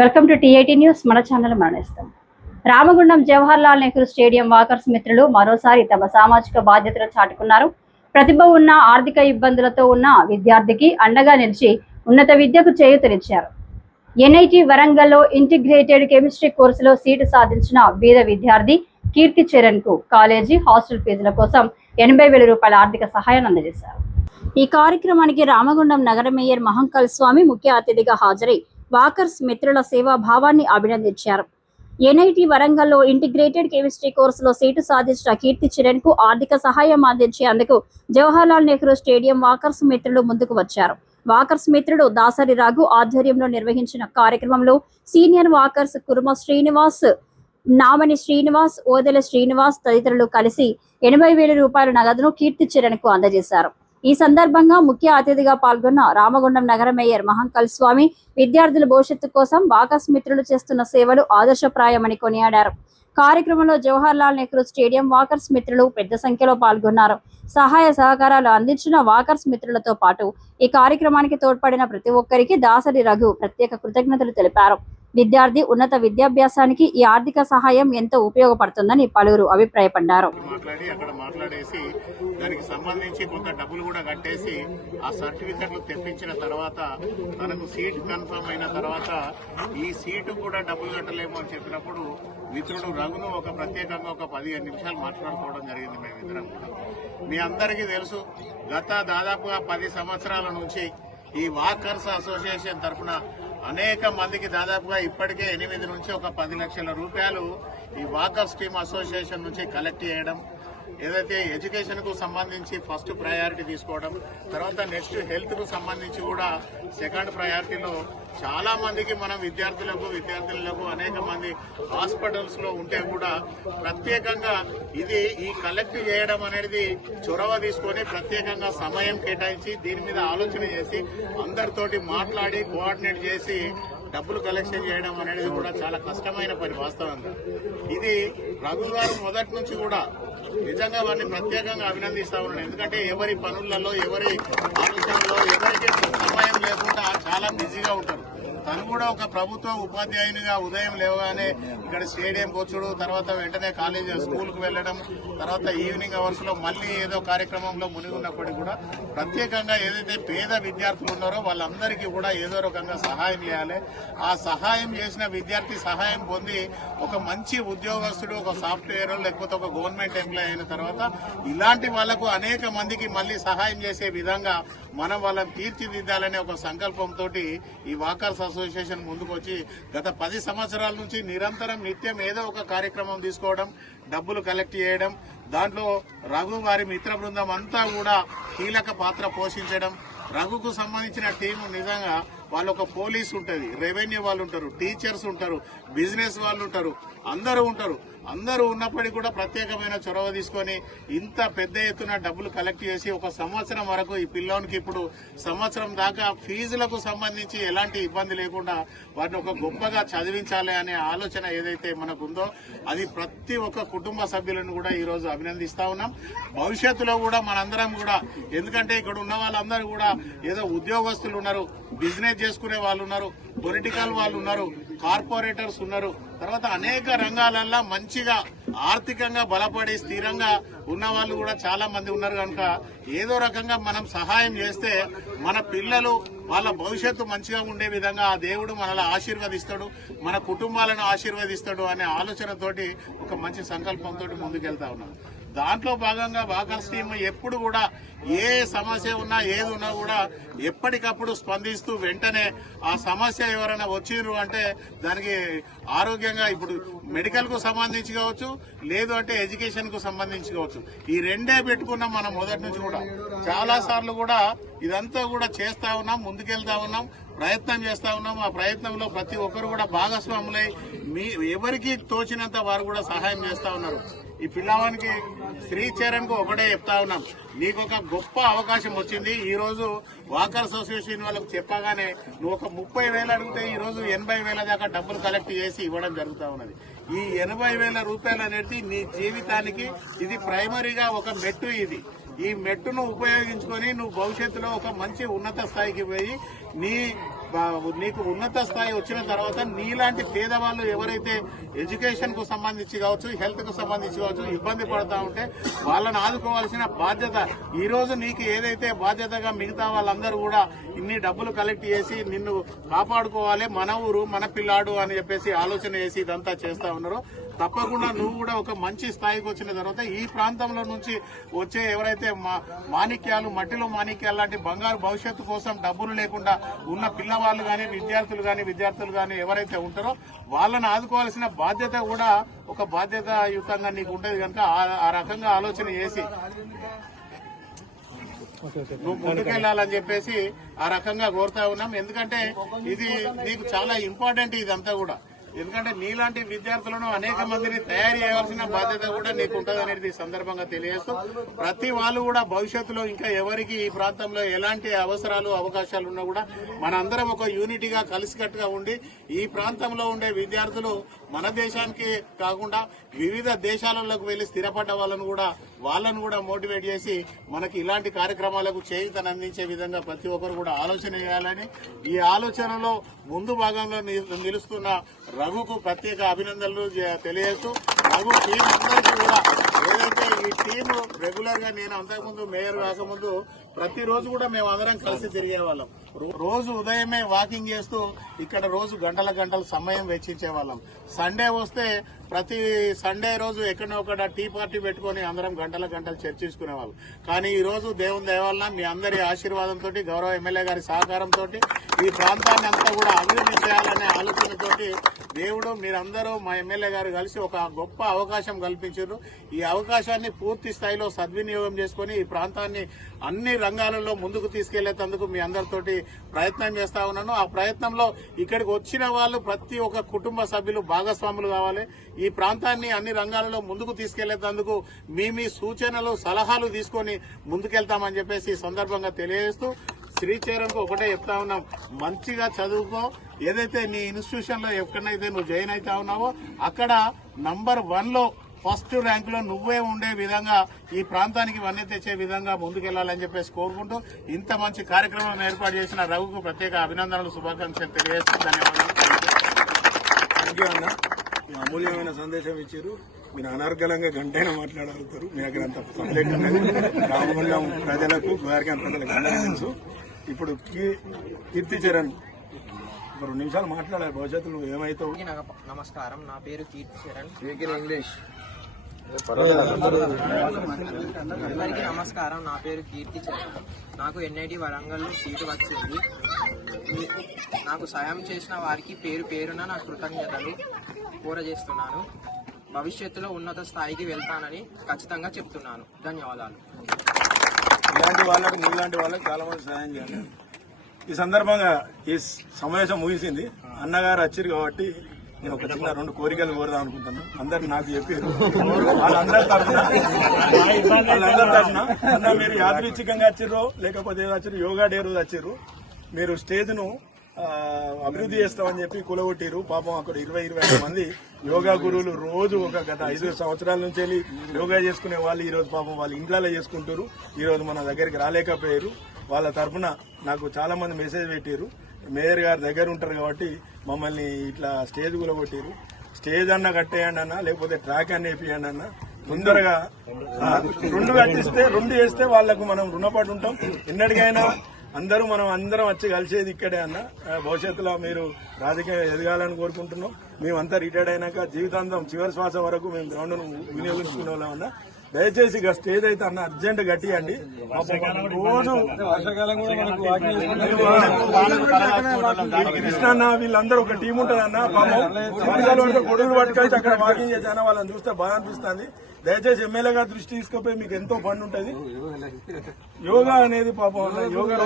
Welcome to టీ18 news. మన channel మరణిస్తాం. రామగుండం జవహర్లాల్ నెహ్రూ స్టేడియం వాకర్స్ మిత్రులు మరోసారి తమ సామాజిక బాధ్యతలు చాటుకున్నారు. ప్రతిభ ఉన్న, ఆర్థిక ఇబ్బందులతో ఉన్న విద్యార్థికి అండగా నిలిచి ఉన్నత విద్యకు చేయూతనిచ్చారు. ఎన్ఐటి వరంగల్లో ఇంటిగ్రేటెడ్ కెమిస్ట్రీ కోర్సులో సీటు సాధించిన బీద విద్యార్థి కీర్తి చరణ్ కు కాలేజీ హాస్టల్ ఫీజుల కోసం 80,000 రూపాయల ఆర్థిక సహాయాన్ని అందజేశారు. ఈ కార్యక్రమానికి రామగుండం నగర మేయర్ మహంకాళ స్వామి ముఖ్య అతిథిగా హాజరై వాకర్స్ మిత్రుల సేవా భావాన్ని అభినందించారు. ఎన్ఐటి వరంగల్లో ఇంటిగ్రేటెడ్ కెమిస్ట్రీ కోర్సులో సీటు సాధించిన కీర్తి చరణ్ కు ఆర్థిక సహాయం అందించేందుకు జవహర్లాల్ నెహ్రూ స్టేడియం వాకర్స్ మిత్రులు ముందుకు వచ్చారు. వాకర్స్ మిత్రుడు దాసరి రాఘు ఆధ్వర్యంలో నిర్వహించిన కార్యక్రమంలో సీనియర్ వాకర్స్ కుర్మ శ్రీనివాస్, నామని శ్రీనివాస్, ఓదెల శ్రీనివాస్ తదితరులు కలిసి 80,000 రూపాయల నగదును కీర్తి చరణ్ కు అందజేశారు. ఈ సందర్భంగా ముఖ్య అతిథిగా పాల్గొన్న రామగుండం నగర మేయర్ మహంకాళ స్వామి విద్యార్థుల భవిష్యత్తు కోసం వాకర్స్ మిత్రులు చేస్తున్న సేవలు ఆదర్శప్రాయమని కొనియాడారు. కార్యక్రమంలో జవహర్లాల్ నెహ్రూ స్టేడియం వాకర్స్ మిత్రులు పెద్ద సంఖ్యలో పాల్గొన్నారు. సహాయ సహకారాలు అందించిన వాకర్స్ మిత్రులతో పాటు ఈ కార్యక్రమానికి తోడ్పడిన ప్రతి ఒక్కరికి దాసరి రఘు ప్రత్యేక కృతజ్ఞతలు తెలిపారు. విద్యార్థి ఉన్నత విద్యాభ్యాసానికి ఈ ఆర్థిక సహాయం ఎంతో ఉపయోగపడుతుందని పలువురు అభిప్రాయపడ్డారు. దానికి సంబంధించి కొంత డబ్బులు కూడా కట్టేసి ఆ సర్టిఫికెట్లు తెప్పించిన తర్వాత తనకు సీట్ కన్ఫర్మ్ అయిన తర్వాత ఈ సీటు కూడా డబ్బులు కట్టలేము అని చెప్పినప్పుడు మిత్రుడు రఘును ప్రత్యేకంగా ఒక 15 నిమిషాలు మాట్లాడుకోవడం జరిగింది. మేమిద్దరం కూడా మీ అందరికీ తెలుసు, గత దాదాపుగా 10 సంవత్సరాల నుంచి ఈ వాకర్స్ అసోసియేషన్ తరఫున అనేక మందికి దాదాపుగా ఇప్పటికే 8 నుంచి 10 లక్షల రూపాయలు ఈ వాకర్స్ టీమ్ అసోసియేషన్ నుంచి కలెక్ట్ చేయడం, ఏదైతే ఎడ్యుకేషన్ కు సంబంధించి ఫస్ట్ ప్రయారిటీ తీసుకోవడం, తర్వాత నెక్స్ట్ హెల్త్ కు సంబంధించి కూడా సెకండ్ ప్రయారిటీలో చాలా మందికి మనం విద్యార్థులకు అనేక మంది హాస్పిటల్స్ లో ఉంటే కూడా ప్రత్యేకంగా ఈ కలెక్ట్ చేయడం అనేది చొరవ తీసుకొని ప్రత్యేకంగా సమయం కేటాయించి దీని మీద ఆలోచన చేసి అందరితోటి మాట్లాడి కోఆర్డినేట్ చేసి డబ్బులు కలెక్షన్ చేయడం అనేది కూడా చాలా కష్టమైన పని వాస్తవంగా. ఇది రఘు గారు మొదటి నుంచి కూడా నిజంగా వారిని ప్రత్యేకంగా అభినందిస్తా ఉన్నాను. ఎందుకంటే ఎవరి పనులలో, ఎవరి ఆలోచనలో ఎవరికి సమయం లేకుండా చాలా బిజీగా ఉంటారు. తను కూడా ఒక ప్రభుత్వ ఉపాధ్యాయునిగా ఉదయం లేవగానే ఇక్కడ స్టేడియంకి వచ్చుడు, తర్వాత వెంటనే కాలేజీ స్కూల్కి వెళ్లడం, తర్వాత ఈవినింగ్ అవర్స్ లో మళ్లీ ఏదో కార్యక్రమంలో మునిగి ఉన్నప్పటికీ కూడా ప్రత్యేకంగా ఏదైతే పేద విద్యార్థులు ఉన్నారో వాళ్ళందరికీ కూడా ఏదో రకంగా సహాయం చేయాలి. ఆ సహాయం చేసిన విద్యార్థి సహాయం పొంది ఒక మంచి ఉద్యోగస్తుడు, ఒక సాఫ్ట్వేర్ లేకపోతే ఒక గవర్నమెంట్ ఎంప్లాయీ అయిన తర్వాత ఇలాంటి వాళ్లకు అనేక మందికి మళ్లీ సహాయం చేసే విధంగా మనం వాళ్ళని తీర్చిదిద్దాలనే ఒక సంకల్పంతో ఈ వాకర్స్ అసోసియేషన్ ముందుకు వచ్చి గత 10 సంవత్సరాల నుంచి నిత్యం ఏదో ఒక కార్యక్రమం తీసుకోవడం, డబ్బులు కలెక్ట్ చేయడం, దాంట్లో రఘు వారి మిత్ర బృందం అంతా కూడా కీలక పాత్ర పోషించడం. రఘుకు సంబంధించిన టీము నిజంగా వాళ్ళు ఒక పోలీస్ ఉంటుంది, రెవెన్యూ వాళ్ళు ఉంటారు, టీచర్స్ ఉంటారు, బిజినెస్ వాళ్ళు ఉంటారు, అందరూ ఉన్నప్పటికీ కూడా ప్రత్యేకమైన చొరవ తీసుకొని ఇంత పెద్ద ఎత్తున డబ్బులు కలెక్ట్ చేసి ఒక సంవత్సరం వరకు ఈ పిల్లోనికి ఇప్పుడు సంవత్సరం దాకా ఫీజులకు సంబంధించి ఎలాంటి ఇబ్బంది లేకుండా వారిని ఒక గొప్పగా చదివించాలి అనే ఆలోచన ఏదైతే మనకు ఉందో అది ప్రతి ఒక్క కుటుంబ సభ్యులను కూడా ఈ రోజు అభినందిస్తా ఉన్నాం. భవిష్యత్తులో కూడా మనందరం కూడా, ఎందుకంటే ఇక్కడ ఉన్న వాళ్ళందరూ కూడా ఏదో ఉద్యోగస్తులు ఉన్నారు, బిజినెస్ చేసుకునే వాళ్ళు ఉన్నారు, పొలిటికల్ వాళ్ళు ఉన్నారు, కార్పొరేటర్స్ ఉన్నారు, తర్వాత అనేక రంగాలల్లో మంచిగా ఆర్థికంగా బలపడి స్థిరంగా ఉన్న వాళ్ళు కూడా చాలా మంది ఉన్నారు. కనుక ఏదో రకంగా మనం సహాయం చేస్తే మన పిల్లలు వాళ్ళ భవిష్యత్తు మంచిగా ఉండే విధంగా ఆ దేవుడు మనల్ని ఆశీర్వదిస్తాడు, మన కుటుంబాలను ఆశీర్వదిస్తాడు అనే ఆలోచనతోటి ఒక మంచి సంకల్పంతో ముందుకెళ్తా ఉన్నాం. దాంట్లో భాగంగా వాకర్స్ టీమ్ ఎప్పుడు కూడా ఏ సమస్య ఉన్నా ఏది ఉన్నా కూడా ఎప్పటికప్పుడు స్పందిస్తూ వెంటనే ఆ సమస్య ఎవరైనా వచ్చిర్రు అంటే దానికి ఆరోగ్యంగా ఇప్పుడు మెడికల్ కు సంబంధించి కావచ్చు, లేదు అంటే ఎడ్యుకేషన్ కు సంబంధించి కావచ్చు, ఈ రెండే పెట్టుకున్నాం మనం మొదటి నుంచి కూడా. చాలా సార్లు కూడా ఇదంతా కూడా చేస్తా ఉన్నాం, ముందుకెళ్తా ఉన్నాం, ప్రయత్నం చేస్తా ఉన్నాం. ఆ ప్రయత్నంలో ప్రతి ఒక్కరు కూడా భాగస్వాములై ఎవరికి తోచినంత వారు కూడా సహాయం చేస్తా ఉన్నారు. ఈ పిల్లవానికి శ్రీచరణ్ కు ఒకటే చెప్తా ఉన్నాం, నీకు ఒక గొప్ప అవకాశం వచ్చింది. ఈ రోజు వాకర్ అసోసియేషన్ వాళ్ళకు చెప్పగానే నువ్వు ఒక 30,000 అడిగితే ఈ రోజు 80,000 దాకా డబ్బులు కలెక్ట్ చేసి ఇవ్వడం జరుగుతా ఉన్నది. ఈ 80,000 రూపాయలు అనేది నీ జీవితానికి ఇది ప్రైమరీగా ఒక మెట్టు. ఈ మెట్టును ఉపయోగించుకొని నువ్వు భవిష్యత్తులో ఒక మంచి ఉన్నత స్థాయికి పోయి నీ నీకు ఉన్నత స్థాయి వచ్చిన తర్వాత నీలాంటి పేదవాళ్ళు ఎవరైతే ఎడ్యుకేషన్ కు సంబంధించి కావచ్చు, హెల్త్ కు సంబంధించి కావచ్చు ఇబ్బంది పడతా ఉంటే వాళ్ళని ఆదుకోవాల్సిన బాధ్యత ఈ రోజు నీకు ఏదైతే బాధ్యతగా మిగతా వాళ్ళందరూ కూడా ఇన్ని డబ్బులు కలెక్ట్ చేసి నిన్ను కాపాడుకోవాలి, మన ఊరు మన పిల్లాడు అని చెప్పేసి ఆలోచన చేసి ఇదంతా చేస్తా ఉన్నారు. తప్పకుండా నువ్వు కూడా ఒక మంచి స్థాయికి వచ్చిన తర్వాత ఈ ప్రాంతంలో నుంచి వచ్చే ఎవరైతే మాణిక్యాలు, మట్టిలో మాణిక్యాలు లాంటి బంగారు భవిష్యత్తు కోసం డబ్బులు లేకుండా ఉన్న పిల్లవాళ్ళు కానీ విద్యార్థులు కానీ ఎవరైతే ఉంటారో వాళ్ళని ఆదుకోవాల్సిన బాధ్యత కూడా ఒక బాధ్యతాయుతంగా నీకు ఉంటుంది కనుక ఆ రకంగా ఆలోచన చేసి నువ్వు ముందుకెళ్లాలని చెప్పేసి ఆ రకంగా కోరుతా ఉన్నాం. ఎందుకంటే ఇది నీకు చాలా ఇంపార్టెంట్ ఇదంతా కూడా. ఎందుకంటే నీలాంటి విద్యార్థులను అనేక మందిని తయారు చేయవలసిన బాధ్యత కూడా నీకు ఉంటుంది అనేది సందర్భంగా తెలియజేస్తూ ప్రతి వాళ్ళు కూడా భవిష్యత్తులో ఇంకా ఎవరికి ఈ ప్రాంతంలో ఎలాంటి అవసరాలు అవకాశాలు ఉన్నా కూడా మనందరం ఒక యూనిటీగా కలిసికట్టుగా ఉండి ఈ ప్రాంతంలో ఉండే విద్యార్థులు మన దేశానికి కాకుండా వివిధ దేశాలలోకి వెళ్లి స్థిరపడ్డ వాళ్ళను కూడా మోటివేట్ చేసి మనకి ఇలాంటి కార్యక్రమాలకు చేయూతను అందించే విధంగా ప్రతి ఒక్కరు కూడా ఆలోచన చేయాలని, ఈ ఆలోచనలో ముందు భాగంలో నిలుస్తున్న రఘుకు ప్రత్యేక అభినందనలు తెలియజేస్తూ రఘు టీం అందరికీ కూడా ఏదైతే ఈ టీం రెగ్యులర్ గా నేను అంతకుముందు మేయర్ కాకముందు ప్రతిరోజు కూడా మేము అందరం కలిసి తిరిగే వాళ్ళం. రోజు ఉదయమే వాకింగ్ చేస్తూ ఇక్కడ రోజు గంటల సమయం వెచ్చించే వాళ్ళం. సండే వస్తే ప్రతి సండే రోజు ఎక్కడో ఒకటి టీ పార్టీ పెట్టుకుని అందరం గంటలు చర్చించుకునే వాళ్ళం. కానీ ఈ రోజు దేవుని దయ వలన మీ అందరి ఆశీర్వాదంతో, గౌరవ ఎమ్మెల్యే గారి సహకారంతో ఈ ప్రాంతాన్ని అంతా కూడా అభివృద్ధి చేయాలనే ఆలోచనతోటి దేవుడు మీరందరూ మా ఎమ్మెల్యే గారు కలిసి ఒక గొప్ప అవకాశం కల్పించారు. ఈ అవకాశాన్ని పూర్తి స్థాయిలో సద్వినియోగం చేసుకుని ఈ ప్రాంతాన్ని అన్ని రంగాలలో ముందుకు తీసుకెళ్లేందుకు మీ అందరితోటి ప్రయత్నం చేస్తా ఉన్నాను. ఆ ప్రయత్నంలో ఇక్కడికి వచ్చిన వాళ్ళు ప్రతి ఒక్క కుటుంబ సభ్యులు భాగస్వాములు కావాలి. ఈ ప్రాంతాన్ని అన్ని రంగాలలో ముందుకు తీసుకెళ్లేందుకు మీ సూచనలు సలహాలు తీసుకొని ముందుకెళ్తామని చెప్పేసి ఈ సందర్భంగా తెలియజేస్తూ శ్రీచరణ్ కు ఒకటే చెప్తా ఉన్నాం, మంచిగా చదువుకో. ఏదైతే నీ ఇన్స్టిట్యూషన్ లో ఎక్కడైతే నువ్వు జాయిన్ అవుతా ఉన్నావో అక్కడ నంబర్ 1 లో ఫస్ట్ ర్యాంక్ లో నువ్వే ఉండే విధంగా ఈ ప్రాంతానికి వన్నీ తెచ్చే విధంగా ముందుకెళ్లాలని చెప్పేసి కోరుకుంటూ ఇంత మంచి కార్యక్రమం ఏర్పాటు చేసిన రఘుకు ప్రత్యేక అభినందనలు, శుభాకాంక్షలు తెలియజేస్తూ ధన్యవాదాలు. థ్యాంక్ యూ అన్న, అమూల్యమైన సందేశం ఇచ్చారు. మీరు అనర్గళంగా గంటైనా మాట్లాడగలుగుతారు. మీ దగ్గర అంత సబ్జెక్ట్ ఉన్నది. రామగుండం ప్రజలకు, గోదావరిఖాన్ ప్రజలకు అందరికీ తెలుసు. ఇప్పుడు కీర్తి చరణ్ 2 నిమిషాలు మాట్లాడాలి. భవిష్యత్తులో ఏమైతావు? నమస్కారం, నా పేరు కీర్తి చరణ్. ఇంగ్లీష్. అందరికీ నమస్కారం, నా పేరు కీర్తి చరణ్. నాకు NIT వరంగల్లో సీటు వచ్చింది. నాకు సాయం చేసిన వారికి పేరున నా కృతజ్ఞతలు కోరజేస్తున్నాను. భవిష్యత్తులో ఉన్నత స్థాయికి వెళ్తానని ఖచ్చితంగా చెప్తున్నాను. ధన్యవాదాలు. ఇలాంటి వాళ్ళకి, నీలాంటి వాళ్ళకి చాలా మంది సహాయం చేయాలి. ఈ సందర్భంగా ఈ సమావేశం ముగిసింది. అన్నగారు వచ్చారు కాబట్టి నేను ఒక చిన్న 2 కోరికలు కోరదాం అనుకుంటున్నాను. అందరు నాకు చెప్పారు. వాళ్ళందరి తరఫున అన్న మీరు యాదృచ్ఛికంగా వచ్చిర్రో లేకపోతే ఏదో వచ్చారు, యోగా డే రోజు వచ్చారు, మీరు స్టేజ్ ను అభివృద్ధి చేస్తామని చెప్పి కూలగొట్టిరు. పాపం అక్కడ 20-25 మంది యోగా గురువులు రోజు గత 5 సంవత్సరాల నుంచి వెళ్ళి యోగా చేసుకునే వాళ్ళు ఈ రోజు పాపం వాళ్ళ ఇంట్లో చేసుకుంటారు. ఈ రోజు మన దగ్గరికి రాలేకపోయారు. వాళ్ళ తరఫున నాకు చాలా మంది మెసేజ్ పెట్టారు. మేయర్ గారి దగ్గర ఉంటారు కాబట్టి మమ్మల్ని ఇట్లా స్టేజ్ కూలగొట్టిరు. స్టేజ్ అన్న కట్టేయండి అన్న, లేకపోతే ట్రాక్ అన్న వేపియండి అన్న. తొందరగా 2 కట్టిస్తే 2 చేస్తే వాళ్లకు మనం రుణపడి ఉంటాం. ఎన్నటికైనా మనం అందరం వచ్చి కలిసేది ఇక్కడే అన్న. భవిష్యత్తులో మీరు రాజకీయం ఎదగాలని కోరుకుంటున్నాం. మేమంతా రిటైర్డ్ అయినాక జీవితాంతం చివరి శ్వాస వరకు మేము గ్రౌండ్ ను వినియోగించుకునే వాళ్ళం అన్న. దయచేసి ఇక స్టేజ్ అయితే అన్న అర్జెంట్ గట్టియండి. రోజు కృష్ణ వీళ్ళందరూ ఒక టీం ఉంటుంది అన్న. పాపం వర్షాలు పడితే గొడుగులు పట్టుకొచ్చి అక్కడ వాకింగ్ చేశాను. వాళ్ళని చూస్తే బాగా అనిపిస్తుంది. దయచేసి ఎమ్మెల్యే గారి దృష్టి తీసుకుపోయి మీకు ఎంతో ఫండ్ ఉంటుంది. యోగా అనేది పాపం యోగా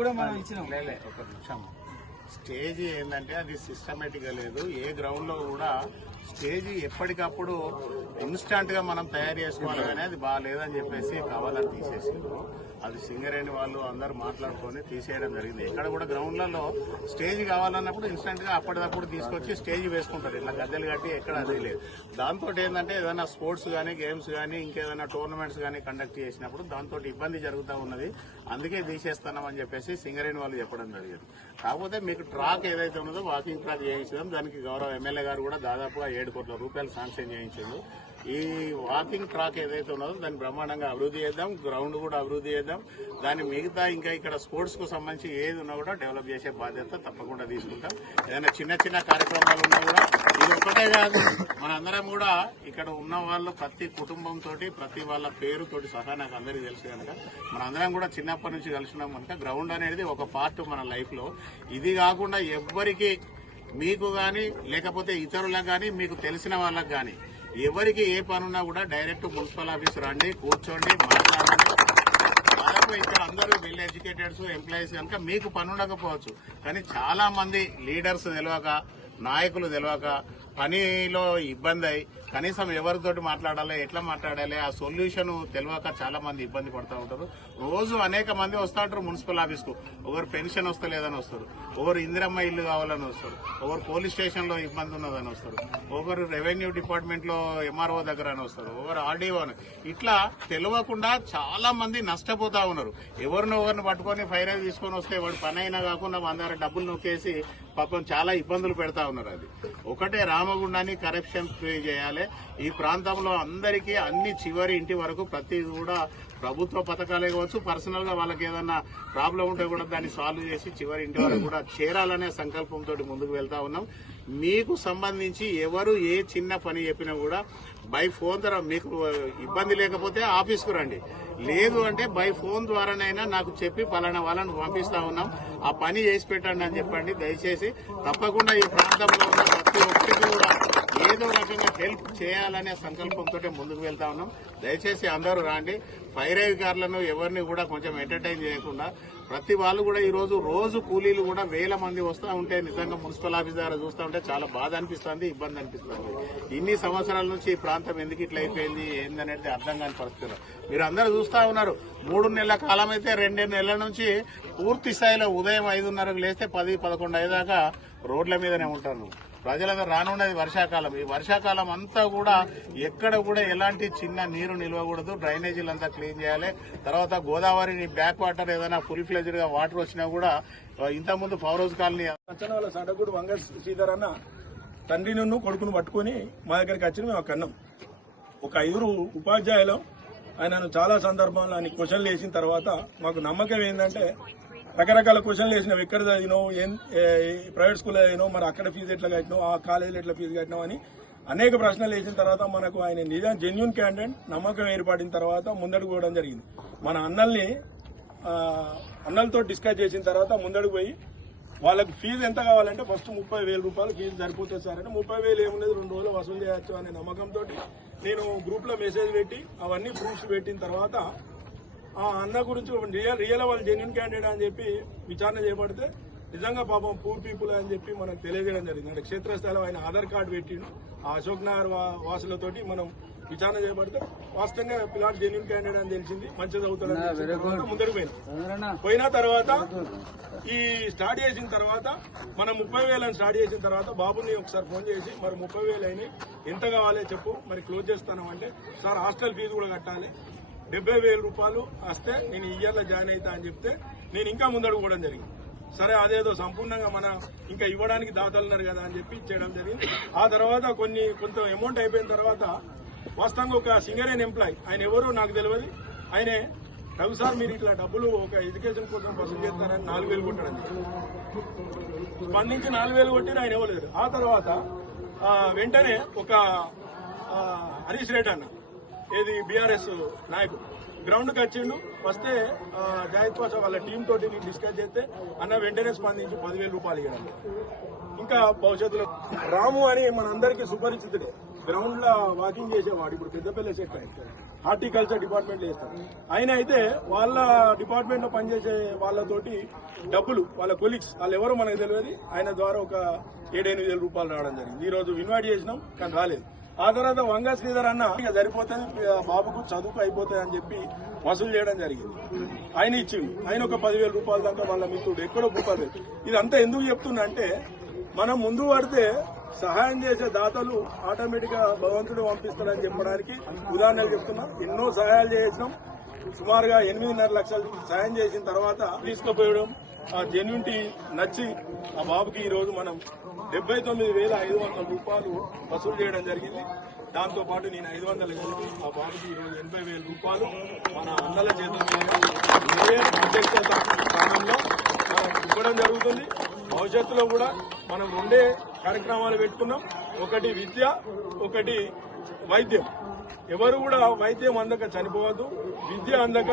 కూడా మనం ఇచ్చినాం. స్టేజ్ ఏంటంటే అది సిస్టమేటిక్ గా లేదు. ఏ గ్రౌండ్ లో కూడా స్టేజ్ ఎప్పటికప్పుడు ఇన్స్టంట్ గా మనం తయారు చేసుకోవాలి కానీ అది బాగాలేదని చెప్పేసి కావాలని తీసేసిండ్రు. అది సింగరేణి వాళ్ళు అందరు మాట్లాడుకొని తీసేయడం జరిగింది. ఎక్కడ కూడా గ్రౌండ్లలో స్టేజ్ కావాలన్నప్పుడు ఇన్స్టంట్ గా అప్పటిదప్పుడు తీసుకొచ్చి స్టేజ్ వేసుకుంటారు, ఇట్లా గద్దెలు కట్టి ఎక్కడ అది లేదు. దాంతో ఏంటంటే ఏదైనా స్పోర్ట్స్ కానీ గేమ్స్ కానీ ఇంకేదైనా టోర్నమెంట్స్ కానీ కండక్ట్ చేసినప్పుడు దాంతో ఇబ్బంది జరుగుతూ ఉన్నది, అందుకే తీసేస్తున్నామని చెప్పేసి సింగరేణి వాళ్ళు చెప్పడం జరిగింది. కాకపోతే మీకు ట్రాక్ ఏదైతే ఉన్నదో వాకింగ్ ట్రాక్ చేయించడం, దానికి గౌరవ ఎమ్మెల్యే గారు కూడా దాదాపుగా 7 కోట్ల రూపాయలు శాంక్షన్ చేయించారు. ఈ వాకింగ్ ట్రాక్ ఏదైతే ఉన్నదో దాన్ని బ్రహ్మాండంగా అభివృద్ధి చేద్దాం, గ్రౌండ్ కూడా అభివృద్ధి చేద్దాం. దాని మిగతా ఇంకా ఇక్కడ స్పోర్ట్స్ కు సంబంధించి ఏది ఉన్నా కూడా డెవలప్ చేసే బాధ్యత తప్పకుండా తీసుకుంటాం. ఏదైనా చిన్న చిన్న కార్యక్రమాలు ఉన్నా కూడా ఇది ఒక్కటే కాదు, మనందరం కూడా ఇక్కడ ఉన్న వాళ్ళు ప్రతి కుటుంబంతో ప్రతి వాళ్ళ పేరుతోటి సహా నాకు అందరికీ తెలుసు కనుక మనందరం కూడా చిన్నప్పటి నుంచి కలిసినాం కనుక గ్రౌండ్ అనేది ఒక పార్ట్ మన లైఫ్ లో. ఇది కాకుండా ఎవ్వరికి మీకు గాని లేకపోతే ఇతరులకు గాని మీకు తెలిసిన వాళ్ళకి గాని ఎవరికి ఏ పనున్నా కూడా డైరెక్ట్ మున్సిపల్ ఆఫీస్ రండి, కూర్చోండి, మాట్లాడండి. దాదాపు ఇక్కడ అందరూ వెల్ ఎడ్యుకేటెడ్స్ ఎంప్లాయీస్ కనుక మీకు పని ఉండకపోవచ్చు, కానీ చాలా మంది లీడర్స్ తెలియక, నాయకులు తెలియక, పనిలో ఇబ్బంది అయి కనీసం ఎవరితోటి మాట్లాడాలి, ఎట్లా మాట్లాడాలి, ఆ సొల్యూషన్ తెలియక చాలా మంది ఇబ్బంది పడుతూ ఉంటారు. రోజు అనేక మంది వస్తూ ఉంటారు మున్సిపల్ ఆఫీస్ కు. ఒకరు పెన్షన్ వస్తలేదని వస్తారు, ఒకరు ఇందిరమ్మ ఇల్లు కావాలని వస్తారు, ఒకరు పోలీస్ స్టేషన్ లో ఇబ్బంది ఉన్నదని వస్తారు, ఒకరు రెవెన్యూ డిపార్ట్మెంట్ లో ఎంఆర్ఓ దగ్గర అని వస్తారు, ఒకరు ఆర్డీఓ అని. ఇట్లా తెలియకుండా చాలా మంది నష్టపోతా ఉన్నారు. ఎవరిని పట్టుకొని ఫైర్ అయి తీసుకొని వస్తే వాడు పని అయినా కాకుండా అందరూ డబ్బులు నొక్కేసి పాపం చాలా ఇబ్బందులు పెడతా ఉన్నారు. అది ఒకటే రామగుండాన్ని కరప్షన్ ఫ్రీ చేయాలి. ఈ ప్రాంతంలో అందరికీ అన్ని చివరి ఇంటి వరకు ప్రతి కూడా ప్రభుత్వ పథకాలే కావచ్చు, పర్సనల్ గా వాళ్ళకి ఏదన్నా ప్రాబ్లం ఉంటే కూడా దాన్ని సాల్వ్ చేసి చివరి ఇంటి వరకు కూడా చేరాలనే సంకల్పంతో ముందుకు వెళ్తా ఉన్నాం. మీకు సంబంధించి ఎవరు ఏ చిన్న పని చెప్పినా కూడా బై ఫోన్ ద్వారా మీకు ఇబ్బంది లేకపోతే ఆఫీస్కు రండి, లేదు అంటే బై ఫోన్ ద్వారానైనా నాకు చెప్పి పలానా వాళ్ళని పంపిస్తా ఉన్నాం, ఆ పని చేసి పెట్టండి అని చెప్పండి. దయచేసి తప్పకుండా ఈ ప్రాంతంలో ఉన్న ప్రతి ఒక్కరికి కూడా ఏదో రకంగా హెల్ప్ చేయాలనే సంకల్పంతో ముందుకు వెళ్తా ఉన్నాం. దయచేసి అందరూ రాండి. ఫైర్ అధికారులను ఎవరిని కూడా కొంచెం ఎంటర్టైన్ చేయకుండా ప్రతి వాళ్ళు కూడా ఈ రోజు కూలీలు కూడా 1000 మంది వస్తూ ఉంటే నిజంగా మున్సిపల్ ఆఫీస్ దగ్గర చూస్తూ ఉంటే చాలా బాధ అనిపిస్తుంది, ఇబ్బంది అనిపిస్తుంది. ఇన్ని సంవత్సరాల నుంచి ఈ ప్రాంతం ఎందుకు ఇట్లా అయిపోయింది ఏందనేది అర్థం కాని పరిస్థితులు మీరు అందరూ చూస్తా ఉన్నారు. 3 నెలల కాలం అయితే 2 నెలల నుంచి పూర్తి స్థాయిలో ఉదయం 5:30కు లేస్తే 10-11 అయ్యేదాకా రోడ్ల మీదనే ఉంటారు. ప్రజలకు రానున్నది వర్షాకాలం. ఈ వర్షాకాలం అంతా కూడా ఎక్కడ కూడా ఎలాంటి చిన్న నీరు నిలవకూడదు, డ్రైనేజీలు అంతా క్లీన్ చేయాలి. తర్వాత గోదావరి బ్యాక్ వాటర్ ఏదైనా ఫుల్ ఫ్లెజ్డ్ గా వాటర్ వచ్చినా కూడా ఇంతకుముందు పవర్ హౌస్ కాలనీ వాళ్ళ సడగుడు వంగ శ్రీధర్ అన్న తండ్రి నన్ను కొడుకును పట్టుకుని మా దగ్గరికి వచ్చి మేము అక్కన్నాం. ఒక 5 ఉపాధ్యాయులు ఆయనను చాలా సందర్భాల్లో ఆయన క్వశ్చన్లు వేసిన తర్వాత మాకు నమ్మకం ఏంటంటే రకరకాల క్వశ్చన్లు వేసినావు, ఎక్కడ చదివినావు, ప్రైవేట్ స్కూల్లో చదివినావు, మరి అక్కడ ఫీజు ఎట్లా కట్టినావు, ఆ కాలేజీలో ఎట్లా ఫీజు కట్టినావు అని అనేక ప్రశ్నలు వేసిన తర్వాత మనకు ఆయన నిజం జెన్యూన్ క్యాండిడేట్ నమ్మకం ఏర్పడిన తర్వాత ముందడుగు పోవడం జరిగింది. మన అన్నలతో డిస్కస్ చేసిన తర్వాత ముందడుగు పోయి వాళ్ళకి ఫీజు ఎంత కావాలంటే ఫస్ట్ 30,000 రూపాయలు ఫీజు సరిపోతుంది సార్ అంటే 30,000 ఏమున్నది 2 రోజులు వసూలు చేయొచ్చు అనే నమ్మకంతో నేను గ్రూప్ లో మెసేజ్ పెట్టి అవన్నీ ప్రూఫ్స్ పెట్టిన తర్వాత ఆ అన్న గురించి రియల్ వాళ్ళు జెన్యూన్ క్యాండిడేట్ అని చెప్పి విచారణ చేపడితే నిజంగా పాపం పూర్ పీపుల్ అని చెప్పి మనకు తెలియజేయడం జరిగింది. అంటే క్షేత్రస్థాయిలో ఆయన ఆధార్ కార్డు పెట్టిండు. ఆ అశోక్ నగర్ వాసులతోటి మనం విచారణ చేపడితే వాస్తవంగా పిల్లాడు జెన్యూన్ క్యాండిడేట్ అని తెలిసింది. మంచిగా చదువుతాడు ముందరికి పోయిన తర్వాత ఈ స్టార్ట్ చేసిన తర్వాత మనం 30,000 అని స్టార్ట్ చేసిన తర్వాత బాబుని ఒకసారి ఫోన్ చేసి మరి 30,000 అయినాయి ఎంత కావాలి చెప్పు మరి క్లోజ్ చేస్తాను అంటే సార్ హాస్టల్ ఫీజు కూడా కట్టాలి 70,000 రూపాయలు వస్తే నేను ఈ ఇయర్లో జాయిన్ అవుతా అని చెప్తే నేను ఇంకా ముందడుగు కూడా జరిగింది. సరే అదేదో సంపూర్ణంగా మన ఇంకా ఇవ్వడానికి దాతలున్నారు కదా అని చెప్పి ఇచ్చేయడం జరిగింది. ఆ తర్వాత కొంత అమౌంట్ అయిపోయిన తర్వాత వాస్తవంగా ఒక సింగరేణి ఎంప్లాయ్ ఆయన ఎవరో నాకు తెలియదు, ఆయనే రవి సార్ మీరు ఇట్లా డబ్బులు ఒక ఎడ్యుకేషన్ కోసం వసూలు చేస్తారని 4,000 కొట్టడం స్పందించి 4,000 కొట్టిన ఆయన ఇవ్వలేదు. ఆ తర్వాత వెంటనే ఒక హరీష్ రెడ్డి అన్న ఏది బీఆర్ఎస్ నాయకుడు గ్రౌండ్కి వచ్చిండు. వస్తే జాహిద్ పాషా వాళ్ళ టీం తోటి డిస్కస్ చేస్తే అన్న వెంటనే స్పందించి 10,000 రూపాయలు ఇవ్వడం. ఇంకా భవిష్యత్తులో రాము అని మనందరికీ సుపరిచితుడే. గ్రౌండ్ లో వాకింగ్ చేసేవాడు, ఇప్పుడు పెద్దపల్లి సెట్ హార్టికల్చర్ డిపార్ట్మెంట్ చేస్తాడు. ఆయన అయితే వాళ్ళ డిపార్ట్మెంట్ లో పనిచేసే వాళ్ళతోటి డబ్బులు వాళ్ళ కొలీగ్స్ వాళ్ళు ఎవరో మనకు తెలియదు, ఆయన ద్వారా ఒక 7-8 వేల రూపాయలు రావడం జరిగింది. ఈ రోజు ఇన్వైట్ చేసినాం కానీ రాలేదు. ఆ తర్వాత వంగ శ్రీధర్ అన్న ఇక సరిపోతుంది బాబుకు చదువుకు అయిపోతాయి అని చెప్పి వసూలు చేయడం జరిగింది. ఆయన ఇచ్చింది, ఆయన ఒక 10,000 రూపాయల దాకా వాళ్ళ మిత్రుడు ఎక్కడో రూపాయలు. ఇదంతా ఎందుకు చెప్తున్నా అంటే మనం ముందు పడితే సహాయం చేసే దాతలు ఆటోమేటిక్ గా భగవంతుడు పంపిస్తారని చెప్పడానికి ఉదాహరణలు చెప్తున్నా. ఎన్నో సహాయాలు చేసినాం, సుమారుగా 8.5 లక్షలు సహాయం చేసిన తర్వాత తీసుకుపోయడం ఆ జెన్యూనిటీ నచ్చి ఆ బాబుకి ఈ రోజు మనం 79,500 రూపాయలు వసూలు చేయడం జరిగింది. దాంతో పాటు నేను 500 కలిపి ఆ బాబుకి ఈ రోజు 80,000 రూపాయలు మన అన్నల చేతుల మేయర్ అధ్యక్ష స్థానంలో మనం ఇవ్వడం జరుగుతుంది. భవిష్యత్తులో కూడా మనం 2 కార్యక్రమాలు పెట్టుకున్నాం, ఒకటి విద్య, ఒకటి వైద్యం. ఎవరు కూడా వైద్యం అందక చనిపోవద్దు, విద్య అందక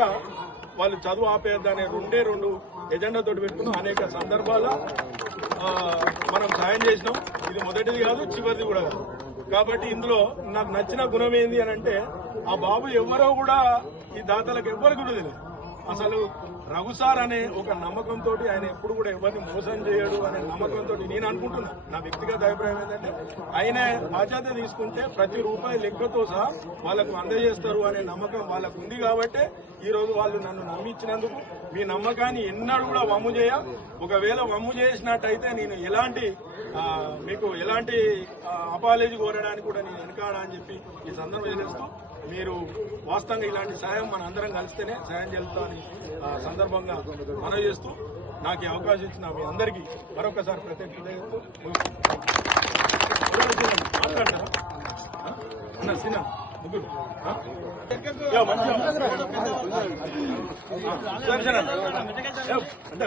వాళ్ళు చదువు ఆపేద్దు అనే 2 ఎజెండాతో పెట్టుకున్నాం. అనేక సందర్భాల్లో మనం సాయం చేసినాం. ఇది మొదటిది కాదు, చివరిది కూడా కాదు. కాబట్టి ఇందులో నాకు నచ్చిన గుణం ఏంది అని అంటే ఆ బాబు ఎవరో కూడా ఈ దాతలకు ఎవరికి కూడా తెలియదు. అసలు రఘు సార్ అనే ఒక నమ్మకంతో ఆయన ఎప్పుడు కూడా ఎవరిని మోసం చేయడు అనే నమ్మకంతో నేను అనుకుంటున్నా. నా వ్యక్తిగత అభిప్రాయం ఏంటంటే ఆయన బాధ్యత తీసుకుంటే ప్రతి రూపాయి లెక్కతో సహా వాళ్ళకు అందజేస్తారు అనే నమ్మకం వాళ్ళకు ఉంది. కాబట్టి ఈ రోజు వాళ్ళు నన్ను నమ్మించినందుకు మీ నమ్మకాన్ని ఎన్నడూ కూడా వమ్ము చేయ. ఒకవేళ వమ్ము చేసినట్టయితే నేను మీకు ఎలాంటి అపాలజీ కోరడానికి కూడా నేను వెనకాడా అని చెప్పి ఈ సందర్భం చేస్తూ మీరు వాస్తవంగా ఇలాంటి సాయం మన అందరం కలిస్తేనే సాయం చేస్తామని సందర్భంగా మనవి చేస్తూ నాకు ఈ అవకాశం ఇచ్చిన మీ అందరికీ మరొకసారి ప్రత్యేకంగా మాట్లాడతారా సినా ముగ్గురు అంటే